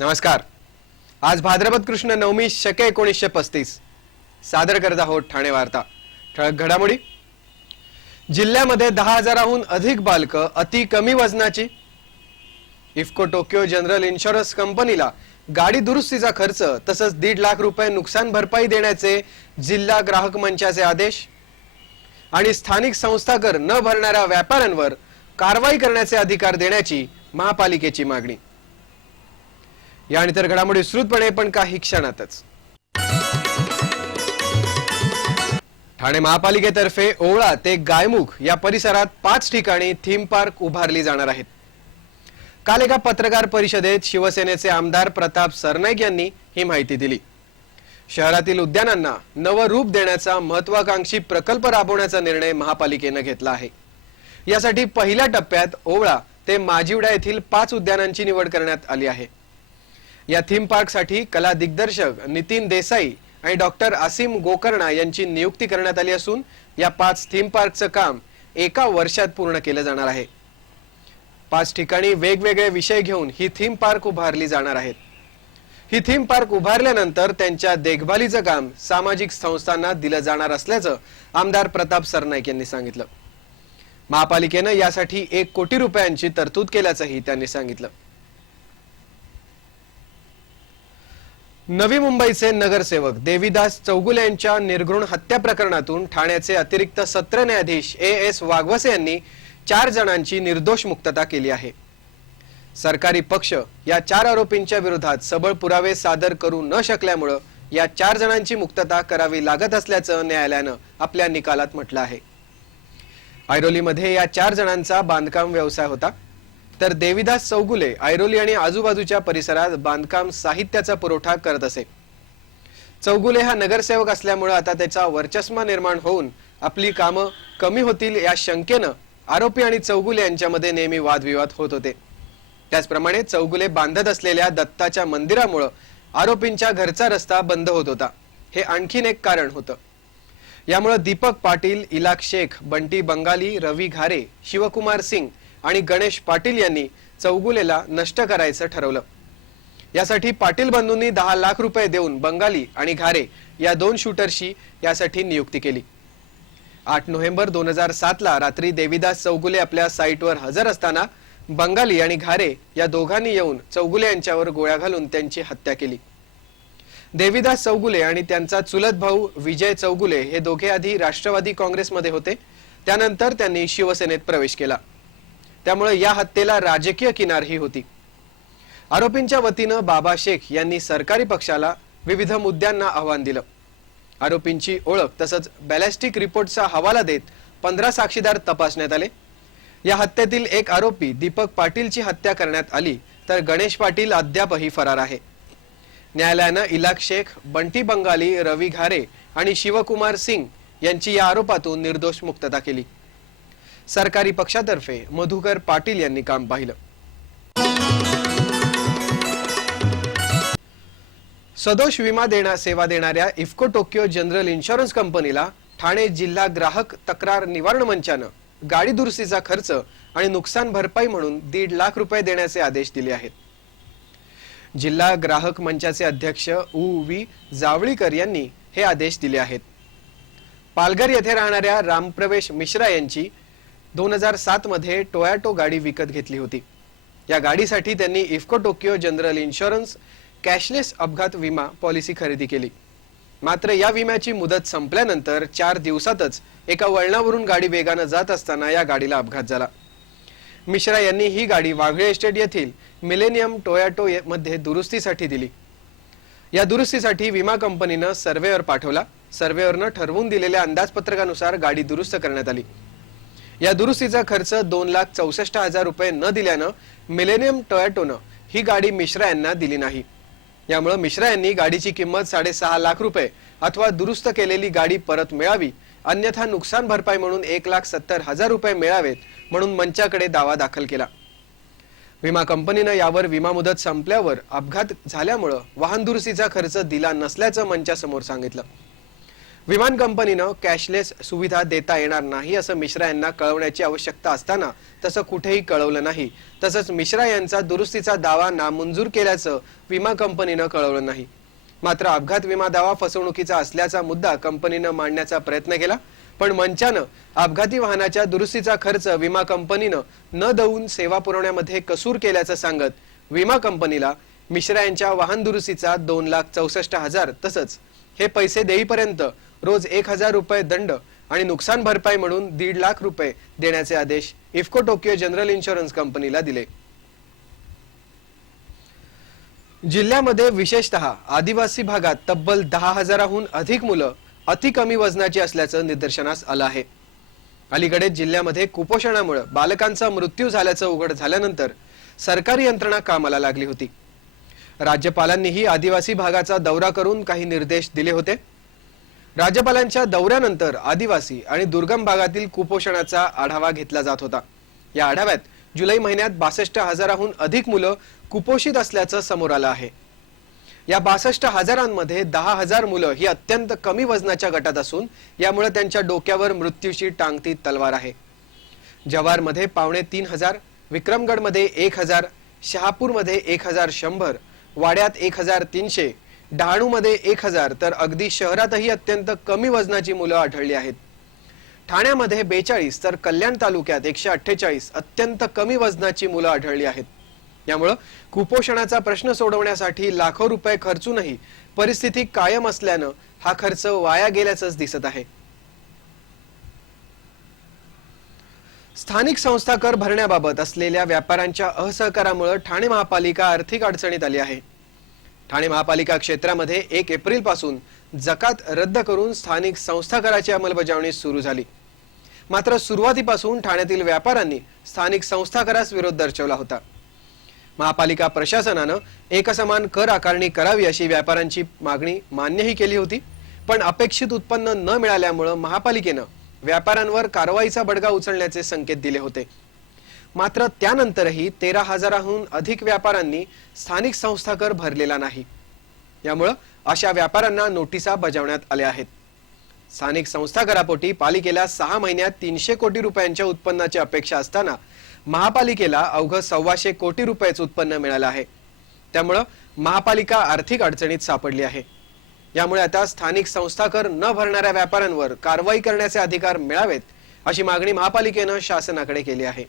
नमस्कार. आज भाद्रपद कृष्ण नवमी शके एकोणीसशे पस्तीस. सादर करत आहोत ठाणे वार्ता. ठळक घडामोडी. जिल्ह्यामध्ये दहा हजाराहून अधिक बालकं अति कमी वजनाची. इफ्को टोकियो जनरल इन्शुरन्स कंपनीला गाडी दुरुस्तीचा खर्च तसंच दीड लाख रुपये नुकसान भरपाई देण्याचे जिल्हा ग्राहक मंचाचे आदेश. आणि स्थानिक संस्था कर न भरणाऱ्या व्यापाऱ्यांवर कारवाई करण्याचे अधिकार देण्याची महापालिकेची मागणी. या आणि तर घडामोडी विस्तृतपणे पण काही क्षणातच. ठाणे महापालिकेतर्फे ओवळा ते गायमुख या परिसरात पाच ठिकाणी थीम पार्क उभारली जाणार आहेत. काल एका पत्रकार परिषदेत शिवसेनेचे आमदार प्रताप सरनाईक यांनी ही माहिती दिली. शहरातील उद्यानांना नवं रूप देण्याचा महत्वाकांक्षी प्रकल्प राबवण्याचा निर्णय महापालिकेनं घेतला आहे. यासाठी पहिल्या टप्प्यात ओवळा ते माजिवडा येथील पाच उद्यानांची निवड करण्यात आली आहे. या थीम पार्कसाठी कला दिग्दर्शक नितीन देसाई आणि डॉक्टर आसिम गोकर्णा यांची नियुक्ती करण्यात आली असून या पाच थीम पार्कचं काम एका वर्षात पूर्ण केलं जाणार आहे. पाच ठिकाणी वेगवेगळे विषय घेऊन ही थीम पार्क उभारली जाणार आहेत ही थीम पार्क उभारल्यानंतर त्यांच्या देखभालीचं काम सामाजिक संस्थांना दिलं जाणार असल्याचं आमदार प्रताप सरनाईक यांनी सांगितलं. महापालिकेनं यासाठी एक कोटी रुपयांची तरतूद केल्याचंही त्यांनी सांगितलं. नवी मुंबईचे नगरसेवक देवीदास चौगुले यांच्या निर्घृण हत्या प्रकरणातून ठाण्याचे अतिरिक्त सत्र न्यायाधीश ए एस वाघवसे यांनी चार जणांची निर्दोष मुक्तता केली आहे. सरकारी पक्ष या चार आरोपींच्या विरोधात सबळ पुरावे सादर करू न शकल्यामुळं या चार जणांची मुक्तता करावी लागत असल्याचं न्यायालयानं आपल्या निकालात म्हटलं आहे. ऐरोलीमध्ये या चार जणांचा बांधकाम व्यवसाय होता. तर देविदास चौगुले ऐरोली आणि आजूबाजूच्या परिसरात बांधकाम साहित्याचा पुरवठा करत असे. चौगुले हा नगरसेवक असल्यामुळे आता त्याचा वर्चस्व निर्माण होऊन आपली कामं कमी होतील या शंकेनं आरोपी आणि चौगुले यांच्यामध्ये नेहमी वादविवाद होत होते. त्याचप्रमाणे चौगुले बांधत असलेल्या दत्ताच्या मंदिरामुळं आरोपींच्या घरचा रस्ता बंद होत होता. हे आणखीन एक कारण होतं. यामुळे दीपक पाटील इलाक शेख बंटी बंगाली रवी घारे शिवकुमार सिंग आणि गणेश पाटील यांनी चौगुलेला नष्ट करायचं ठरवलं. यासाठी पाटील बंधूंनी दहा लाख रुपये देऊन बंगाली आणि घारे या दोन शूटरशी यासाठी नियुक्ती केली. आठ नोव्हेंबर दोन हजार सातला रात्री देवीदास चौगुले आपल्या साईटवर हजर असताना बंगाली आणि घारे या दोघांनी येऊन चौगुले यांच्यावर गोळ्या घालून त्यांची हत्या केली. देवीदास चौगुले आणि त्यांचा चुलत भाऊ विजय चौगुले हे दोघे आधी राष्ट्रवादी काँग्रेसमध्ये होते. त्यानंतर त्यांनी शिवसेनेत प्रवेश केला. त्यामुळे या हत्येला राजकीय किनारही होती. आरोपींच्या वतीनं बाबा शेख यांनी सरकारी पक्षाला विविध मुद्द्यांना आव्हान दिलं. आरोपींची ओळख तसंच बॅलॅस्टिक रिपोर्टचा हवाला देत पंधरा साक्षीदार तपासण्यात आले. या हत्येतील एक आरोपी दीपक पाटीलची हत्या करण्यात आली तर गणेश पाटील अद्यापही फरार आहे. न्यायालयानं इलाक शेख बंटी बंगाली रवी घारे आणि शिवकुमार सिंग यांची या आरोपातून निर्दोष मुक्तता केली. सरकारी पक्षातर्फे मधुकर पाटील यांनी काम पाहिलं. सदोष विमा देणा सेवा देणाऱ्या इफ्को टोकियो जनरल इन्शुरन्स कंपनीला ठाणे जिल्हा ग्राहक तक्रार निवारण मंचानं गाडी दुरुस्तीचा खर्च आणि नुकसान भरपाई म्हणून दीड लाख रुपये देण्याचे आदेश दिले आहेत. जिल्हा ग्राहक मंचाचे अध्यक्ष उ. व्ही. जावळीकर यांनी हे आदेश दिले आहेत. पालघर येथे राहणाऱ्या रामप्रवेश मिश्रा यांची दोन हजार सात मध्ये टोयाटो गाडी विकत घेतली होती. या गाडीसाठी त्यांनी IFFCO Tokio general insurance cashless अपघात विमा पॉलिसी खरेदी केली. मात्र या विम्याची मुदत संपल्यानंतर चार दिवसातच एका वळणावरून गाडी वेगानं जात असताना या गाडीला अपघात झाला. मिश्रा यांनी ही गाडी वाघळे एस्टेट येथील मिलेनियम टोयाटो मध्ये दुरुस्तीसाठी दिली. या दुरुस्तीसाठी विमा कंपनीनं सर्वेअर पाठवला. सर्वेअरनं ठरवून दिलेल्या अंदाजपत्रकानुसार गाडी दुरुस्त करण्यात आली. या दुरुस्तीचा खर्च दोन लाख चौसष्ट हजार रुपये न दिल्यानं मिलेनियम टोयॅटोनं ही गाडी मिश्रा यांना दिली नाही. यामुळे मिश्रा यांनी गाडीची किंमत साडेसहा लाख रुपये अथवा दुरुस्त केलेली गाडी परत मिळावी अन्यथा नुकसान भरपाई म्हणून एक लाख सत्तर हजार रुपये मिळावेत म्हणून मंचाकडे दावा दाखल केला. विमा कंपनीनं यावर विमा मुदत संपल्यावर अपघात झाल्यामुळं वाहन दुरुस्तीचा खर्च दिला नसल्याचं मंचासमोर सांगितलं. विमान कंपनीनं कॅशलेस सुविधा देता येणार नाही असं मिश्रा यांना कळवण्याची आवश्यकता असताना तसं कुठेही कळवलं नाही. तसंच मिश्रा यांचा दुरुस्तीचा दावा नामंजूर केल्याचं विमा कंपनीनं कळवलं नाही. मात्र अपघात विमा दावा फसवणुकीचा असल्याचा मुद्दा कंपनीनं मांडण्याचा प्रयत्न केला पण मंचानं अपघाती वाहनाच्या दुरुस्तीचा खर्च विमा कंपनीनं न देऊन सेवा पुरवण्यामध्ये कसूर केल्याचं सांगत विमा कंपनीला मिश्रा यांच्या वाहन दुरुस्तीचा दोन लाख चौसष्ट हजार तसंच हे पैसे देईपर्यंत रोज एक हजार रुपये दंड आणि नुकसान भरपाई म्हणून दीड लाख रुपये देण्याचे आदेश इफ्को टोकियो जनरल इन्शुरन्स कंपनीला दिले. जिल्ह्यामध्ये विशेषतः आदिवासी भागात तब्बल दहा हजाराहून अधिक मुलं अति कमी वजनाची असल्याचं निदर्शनास आलं आहे. अलीकडे जिल्ह्यामध्ये कुपोषणामुळे बालकांचा मृत्यू झाल्याचं उघड झाल्यानंतर सरकारी यंत्रणा कामाला लागली होती. राज्यपालांनीही आदिवासी भागाचा दौरा करून काही निर्देश दिले होते. राज्यपालांच्या दौऱ्यानंतर आदिवासी आणि दुर्गम भागातील कुपोषणाचा आढावा घेतला जात होता. या आढाव्यात जुलै महिन्यात बासष्ट हजाराहून अधिक मुलं कुपोषित असल्याचं समोर आलं आहे. या बासष्ट हजारांमध्ये दहा हजार मुलं ही अत्यंत कमी वजनाच्या गटात असून यामुळे त्यांच्या डोक्यावर मृत्यूची टांगती तलवार आहे. जव्हारमध्ये पावणे तीन हजार विक्रमगडमध्ये एक हजार शहापूरमध्ये एक हजार शंभर वाड्यात एक हजार तीनशे डहाणूमध्ये एक हजार तर अगदी शहरातही अत्यंत कमी वजनाची मुलं आढळली आहेत. ठाण्यामध्ये बेचाळीस तर कल्याण तालुक्यात एकशे अठ्ठेचाळीस अत्यंत कमी वजनाची मुलं आढळली आहेत. यामुळं कुपोषणाचा प्रश्न सोडवण्यासाठी लाखो रुपये खर्चूनही परिस्थिती कायम असल्यानं हा खर्च वाया गेल्याचंच दिसत आहे. स्थानिक संस्था कर भरण्याबाबत असलेल्या व्यापाऱ्यांच्या असहकारामुळे ठाणे महापालिका आर्थिक अडचणीत आली आहे. ठाणे महापालिका क्षेत्रामध्ये एक एप्रिलपासून जकात रद्द करून स्थानिक संस्था कराची अंमलबजावणी सुरू झाली. मात्र सुरुवातीपासून ठाण्यातील व्यापाऱ्यांनी स्थानिक संस्था करास विरोध दर्शवला होता. महापालिका प्रशासनानं एकसमान कर आकारणी करावी अशी व्यापाऱ्यांची मागणी मान्यही केली होती पण अपेक्षित उत्पन्न न मिळाल्यामुळं महापालिकेनं व्यापाऱ्यांवर कारवाईचा बडगा उचलण्याचे संकेत दिले होते. मात्र त्यानंतरही तेरा हजाराहून अधिक व्यापाऱ्यांनी स्थानिक संस्था कर भरलेला नाही. यामुळं अशा व्यापाऱ्यांना नोटिसा बजावण्यात आल्या आहेत. स्थानिक संस्था करापोटी पालिकेला सहा महिन्यात तीनशे कोटी रुपयांच्या उत्पन्नाची अपेक्षा असताना महापालिकेला अवघं सव्वाशे कोटी रुपयाचं उत्पन्न मिळालं आहे. त्यामुळं महापालिका आर्थिक अडचणीत सापडली आहे. यामुळे आता स्थानिक संस्था कर न भरणाऱ्या व्यापाऱ्यांवर कारवाई करण्याचे अधिकार मिळावेत अशी मागणी महापालिकेनं शासनाकडे केली आहे.